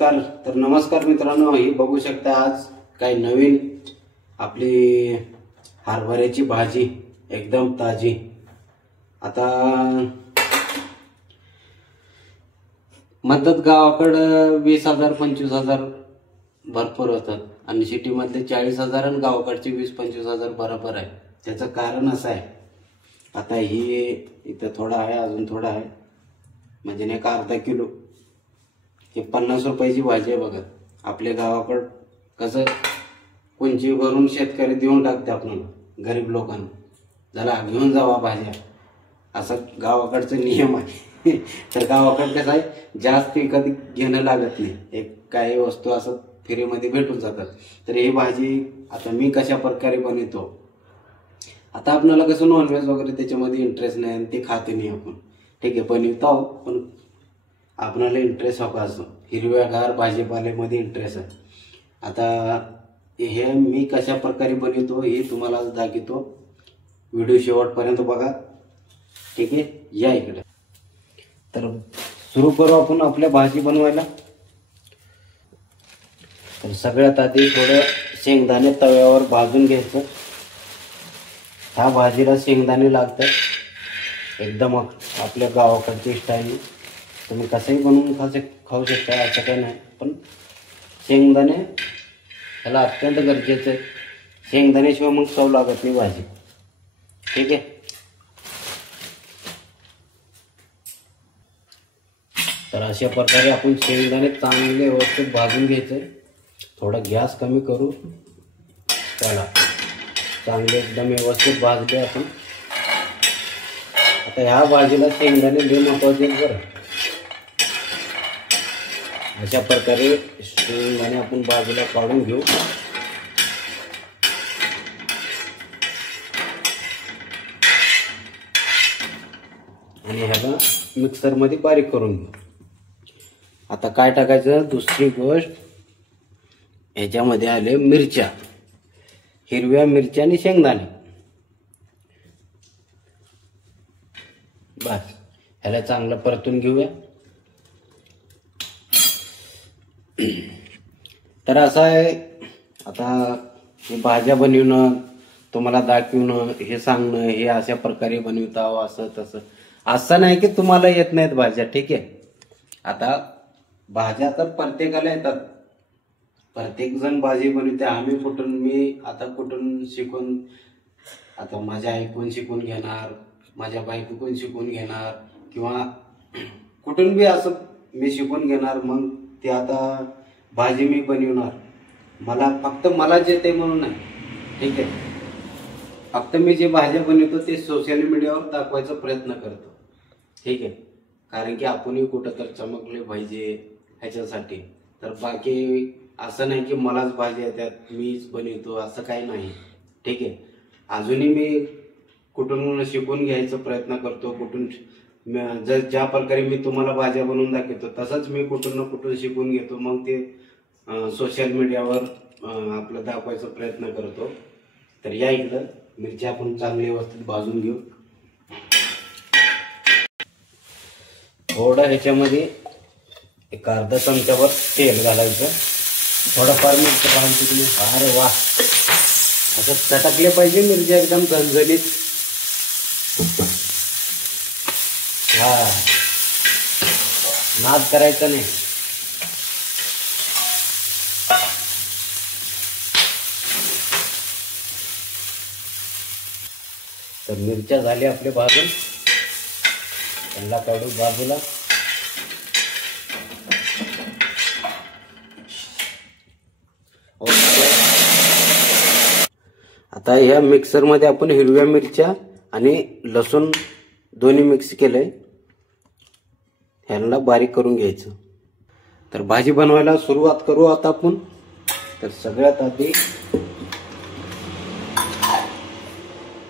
नमस्कार मित्रांनो, हे बघू शकता आज काही नवीन आपली हरभऱ्याची भाजी एकदम ताजी। आता मदत गावाकडे 20,000 25,000 भरपूर होतात आणि सिटी मध्ये 40,000 आणि गावाकडचे 20-25,000 बरोबर आहे। त्याचं कारण असं आहे, आता ही इथं थोडा आहे, अजून थोडा आहे, म्हणजे नाही का अर्धा किलो, हे 50 रुपयाची भाजी आहे। बघा आपल्या गावाकडं कसं कोणची भरून शेतकरी देऊन टाकते आपल्याला, गरीब लोकांना, जरा घेऊन जावा भाज्या, असं गावाकडचं नियम आहे। तर गावाकडे कसं आहे, जास्त विकत घेणं लागत नाही, एक काही वस्तू असं फ्रीमध्ये भेटून जातात। तर ही भाजी आता मी कशा प्रकारे बनवतो, आता आपल्याला कसं नॉनव्हेज वगैरे त्याच्यामध्ये इंटरेस्ट नाही, ते खाते नाही आपण, ठीक आहे, बनवतो पण आपल्याला इंटरेस्ट हवा असतो, हिरव्यागार भाजीपाल्यामध्ये इंटरेस्ट आहे। आता हे मी कशा प्रकारे बनवतो हे तुम्हाला दाखवतो, व्हिडिओ शेवटपर्यंत बघा, ठीक आहे। या इकडे तर सुरू करू आपण आपल्या भाजी बनवायला। तर सगळ्यात आधी थोडं शेंगदाणे तव्यावर भाजून घ्यायचं। ह्या भाजीला शेंगदाणे लागतात एकदम आपल्या गावाकडची स्टाईल, तुम्ही कसंही बनवून खाऊ शकता, असं काही नाही, पण शेंगदाणे त्याला अत्यंत गरजेचं आहे, शेंगदाण्याशिवाय मग चव लागत नाही भाजी, ठीक आहे। तर अशा प्रकारे आपण शेंगदाणे चांगले व्यवस्थित भाजून घ्यायचे। थोडा गॅस कमी करू, त्याला चांगले एकदम व्यवस्थित भाजले आपण। आता ह्या भाजीला शेंगदाणे लय महत्वाचे बरं, अशा प्रकारे शेंगदाणे आपण बाजूला काढून घेऊ आणि ह्याला मिक्सर मध्ये बारीक करून घेऊ। आता काय टाकायचं, दुसरी गोष्ट, ह्याच्यामध्ये आले मिरच्या, हिरव्या मिरच्या आणि शेंगदाणे, बस ह्याला चांगलं परतून घेऊया। तर असं आहे, आता हे भाज्या बनवणं, तुम्हाला दाखवणं, हे सांगणं, हे अशा प्रकारे बनवता असं तसं, असं नाही की तुम्हाला येत नाहीत भाज्या, ठीक आहे। आता भाज्या तर प्रत्येकाला येतात, प्रत्येक जण भाजी बनवते, मी आता कुठून शिकून, आता माझ्या ऐकून शिकून घेणार, माझ्या बायकोकडून शिकून घेणार, किंवा कुठून बी असं मी शिकून घेणार, मग ते आता भाजी मी बनवणार, मला फक्त मला जे ते म्हणून नाही, ठीक आहे। फक्त मी जे भाज्या बनवतो ते सोशल मीडियावर दाखवायचा प्रयत्न करतो, ठीक आहे, कारण की आपणही कुठं तर चमकले पाहिजे ह्याच्यासाठी। तर बाकी असं नाही की मलाच भाजी येतात मीच बनवतो, असं काही नाही, ठीक आहे। अजूनही मी कुठून शिकून घ्यायचा प्रयत्न करतो, कुठून ज्या प्रकारे मी तुम्हाला भाज्या बनवून दाखवतो तसंच मी कुठून ना कुठून शिकून घेतो, मग ते सोशल मीडियावर आपलं दाखवायचा प्रयत्न करतो। तर या इकडं मिरच्या आपण चांगली व्यवस्थित भाजून घेऊ। थोडं ह्याच्यामध्ये एक अर्धा चमच्यावर तेल घालायचं, थोडंफार मिरच्या भाजून तुम्ही, अरे वा, असं चटकले पाहिजे मिरच्या एकदम झणझणीत, हा, नाद करायचा नाही। तर मिरच्या झाल्या आपल्या भाजून, त्यांना काढू बाजूला। आता ह्या मिक्सर मध्ये आपण हिरव्या मिरच्या आणि लसूण दोन्ही मिक्स केलंय, ह्यांना बारीक करून घ्यायचं। तर भाजी बनवायला सुरुवात करू आता आपण। तर सगळ्यात आधी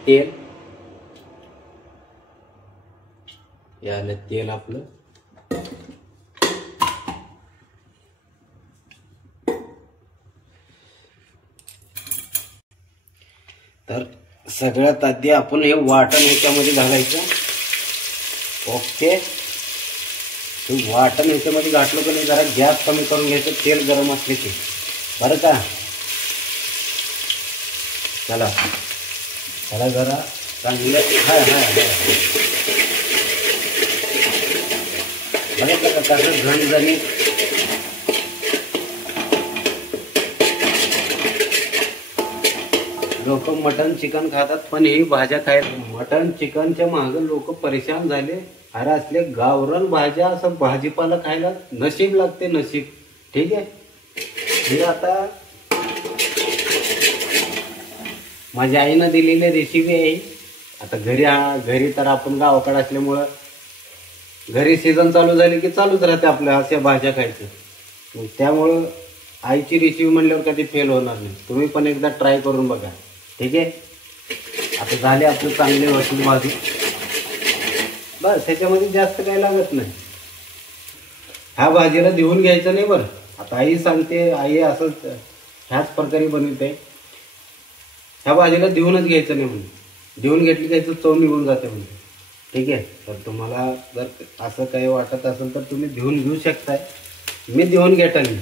तेल, याला तेल आपलं, तर सगळ्यात आधी आपण हे वाटण ह्याच्यामध्ये घालायचं, ओके। ते वाटण ह्याच्यामध्ये घातलं की नाही जरा गॅस कमी करून घ्यायचं, तेल गरम असले की, बरं का. चला त्याला जरा चांगलं बघितलं का कसं झणझणीत. लोक मटन चिकन खातात, पण ही भाज्या खायला मटन चिकनच्या मागे लोक परेशान झाले. अरे असले गावरान भाज्या असं भाजीपाला खायला नशीब लागते, नशीब. ठीक आहे. हे आता माझ्या आईनं दिलेली रेसिपी आहे. आता घरी तर आपण गावाकडे असल्यामुळं घरी सीझन चालू झाले की चालूच राहते आपल्या अशा भाज्या खायचं. त्यामुळं आईची रेसिपी म्हणल्यावर कधी फेल होणार नाही. तुम्ही पण एकदा ट्राय करून बघा. ठीक आहे. आता झाले आपले चांगले वसूल भाजी, बस त्याच्यामध्ये जास्त काही लागत नाही. ह्या भाजीला धुवून घ्यायचं नाही बरं. आता आई सांगते, आई असंच ह्याच प्रकारे बनवते. ह्या भाजीला धुवूनच घ्यायचं नाही म्हणजे, धुवून घेतली त्याचं चव निघून जाते म्हणजे. ठीक आहे. तर तुम्हाला जर असं काही वाटत असेल तर तुम्ही धुवून घेऊ शकताय. मी धुवून घेताना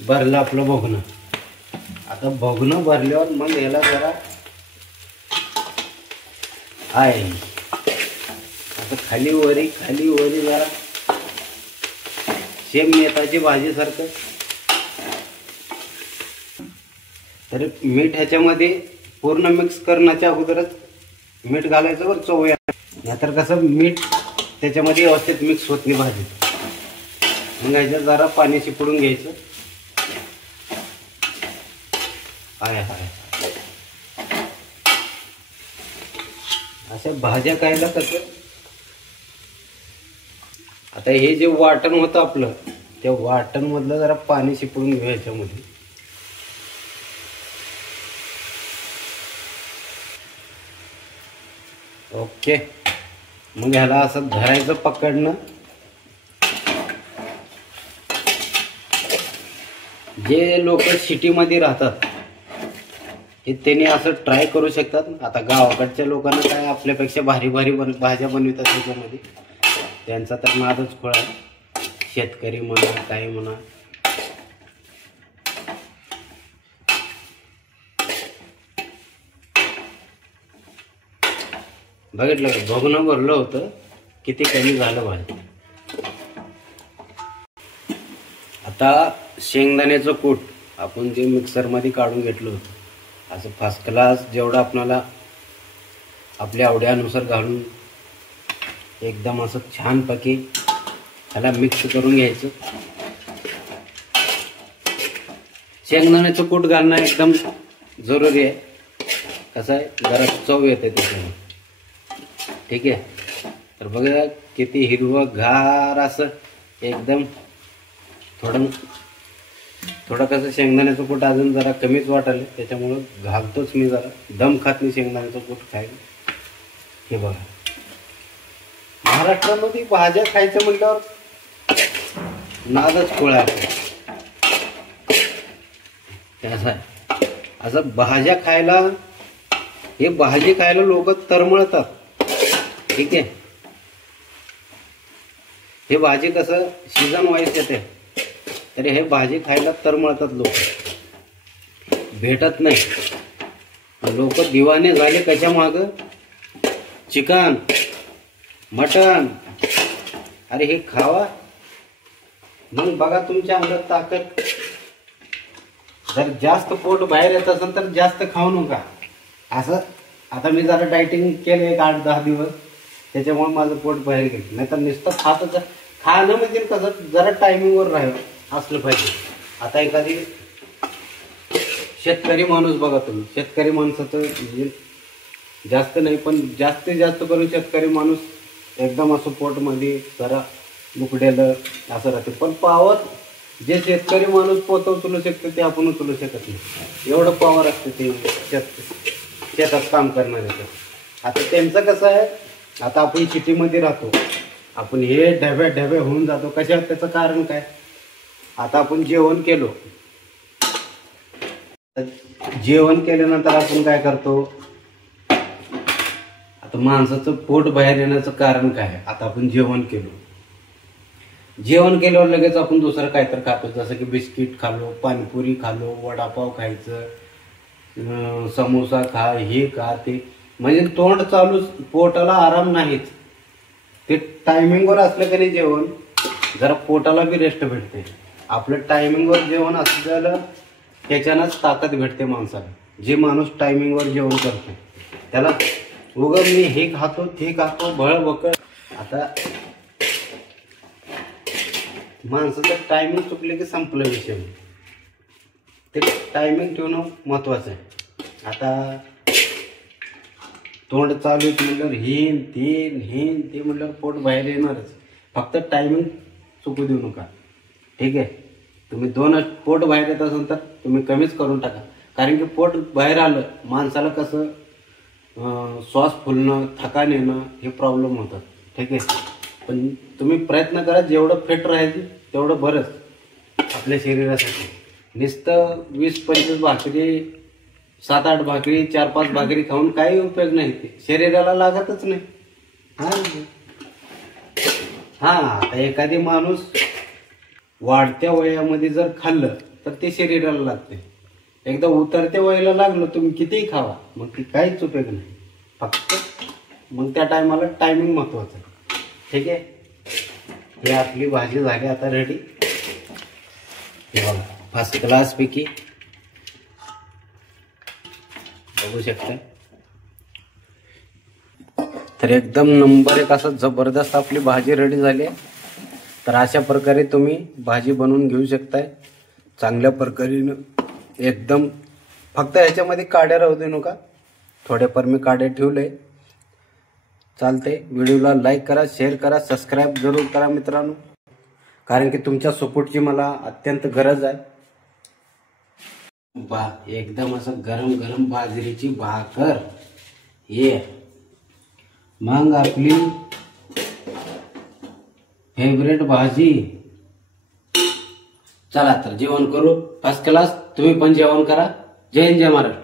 भरलं आपलं भोगणं. आता भोगणं भरल्यावर मग याला जरा आहे आता खाली वरी जरा सेम मेथाची भाजी सारखं. तर मीठ ह्याच्यामध्ये पूर्ण मिक्स करण्याच्या अगोदरच मीठ घालायचं बरं, चव नाहीतर कसं मीठ त्याच्यामध्ये व्यवस्थित मिक्स होत नाही भाजी. मग ह्याच्यात जरा पाणी शिपडून घ्यायचं. अशा भाज्या खायला कसं, आता हे जे वाटण होतं आपलं, त्या वाटण मधलं जरा पाणी शिपडून घेऊ ह्याच्यामध्ये. ओके. मग ह्याला असं धरायचं पकडणं. जे लोक सिटीमध्ये राहतात हे त्यांनी असं ट्राय करू शकतात. आता गावाकडच्या लोकांना काय आपल्यापेक्षा भारी भाज्या बनवितात त्याच्यामध्ये, त्यांचा तर नादच खोळा आहे. शेतकरी म्हणा काय म्हणा. बघितलं का, भोगणं भरलं होतं, किती कमी झालं भाजी. आता शेंगदाण्याचं कूट आपण जे मिक्सरमध्ये काढून घेतलं होतं, असं फर्स्ट क्लास जेवढं आपल्याला आपल्या आवड्यानुसार घालून एकदम असं छानपैकी ह्याला मिक्स करून घ्यायचं. शेंगदाण्याचं कूट घालणं एकदम जरुरी आहे. कसं आहे, जरा चव येते त्याच्यामुळे. ठीक आहे. तर बघा किती हिरवंगार असं एकदम. थोडं कसं शेंगदाण्याचं कूट अजून जरा कमीच वाटायला, त्याच्यामुळं घालतोच मी. जरा दम खात नाही शेंगदाण्याचं कूट खायला. हे बघा, महाराष्ट्रामध्ये भाज्या खायचं म्हटल्यावर नादच खोळा आहे. असं आहे, असं भाज्या खायला, हे भाजी खायला लोक तरमळतात. ठीक आहे. हे भाजी कसं सीझन वाईज येते, तरी हे भाजी खायला तरमळतात लोक, भेटत नाही. लोक दिवाने झाले कशा माग, चिकन मटन. अरे हे खावा, मग बघा तुमच्या अंगात ताकद. जर जास्त पोट बाहेर येत असेल तर जास्त खाऊ नका. असं आता मी जरा डायटिंग केलं एक 8-10 दिवस, त्याच्यामुळे माझं पोट बाहेर गेलं. नाही तर नुसतं खाणं म्हणजे कसं जरा टायमिंगवर राहावं असलं पाहिजे. आता एखादी शेतकरी माणूस बघा तुम्ही, शेतकरी माणसाचं म्हणजे जास्त नाही पण जास्तीत जास्त करून शेतकरी माणूस एकदम असं पोटमध्ये जरा मुकडेलं असं राहते. पण पावर जे शेतकरी माणूस पोत उचलू शकते ते आपण उचलू शकत नाही. एवढं पावर असते ते शेतात काम करणाऱ्याचं. आता त्यांचं कसं आहे, आता आपण सिटीमध्ये राहतो, आपण हे ढब्या होऊन जातो. कशा त्याचं कारण काय, आता आपण जेवण केल्यानंतर आपण काय करतो, आता माणसाचं पोट बाहेर येण्याचं कारण काय आहे? आता आपण जेवण केल्यावर लगेच आपण दुसरं काहीतरी खातो, जसं की बिस्किट खालो, पाणीपुरी खालो, वडापाव खायचं, समोसा खा, हे खा, ते, म्हणजे तोंड चालूच, पोटाला आराम नाहीच. ते टायमिंगवर असलं की नाही जेवण, जरा पोटाला बी रेस्ट भेटते. आपलं टायमिंगवर जेवण असलेलं त्याच्यानंच ताकद भेटते माणसाला. जे माणूस टायमिंगवर जेवण करतो त्याला उगम मी हे खातो ते खातो भळ बकळ. आता माणसाचं टायमिंग चुकले की संपलं विषय. ते टायमिंग ठेवणं महत्वाचं आहे. आता तोंड चालू म्हणल्यावर हेन ते म्हणल्यावर पोट बाहेर येणारच. फक्त टायमिंग चुकू देऊ नका, ठीक आहे. तुम्ही पोट बाहेर येत असेल तर तुम्ही कमीच करून टाका. कारण की पोट बाहेर आलं माणसाला कसं श्वास फुलणं, थकान येणं हे प्रॉब्लेम होतात, ठीक आहे. पण तुम्ही प्रयत्न करा जेवढं फिट राहायचं तेवढं बरंच आपल्या शरीरासाठी. नुसतं 20-25 भाकरी, 7-8 भाकरी, 4-5 भाकरी खाऊन काही उपयोग नाही. ते शरीराला लागतच नाही. हा आता एखादी माणूस वाढत्या वयामध्ये जर खाल्लं तर ते शरीराला लागते. एकदा उतरत्या वयाला लागलं तुम्ही कितीही खावा, मग ती काहीच उपयोग नाही. फक्त मग त्या टायमाला टायमिंग महत्वाचं, ठीक आहे. ही आपली भाजी झाली आता रेडी. हे बघा फर्स्ट क्लास पैकी बघू शकता. तर एकदम नंबर 1 असं जबरदस्त आपली भाजी रेडी झाली आहे. तर अशा प्रकारे तुम्ही भाजी बनवून घेऊ शकताय चांगल्या प्रकारे एकदम. फक्त ह्याच्यामध्ये काड्या राहू दे नका, थोडेफार मी काड्या ठेवले. चालते. व्हिडिओला लाईक करा, शेअर करा, सबस्क्राईब जरूर करा मित्रांनो, कारण की तुमच्या सपोर्टची मला अत्यंत गरज आहे. एकदम असं गरम गरम बाजरीची भाकर, ये मग आपली फेवरेट भाजी. चला तर जेवण करू फर्स्ट क्लास. तुम्ही पण जेवण करा. जय हिंद, जय महाराष्ट्र.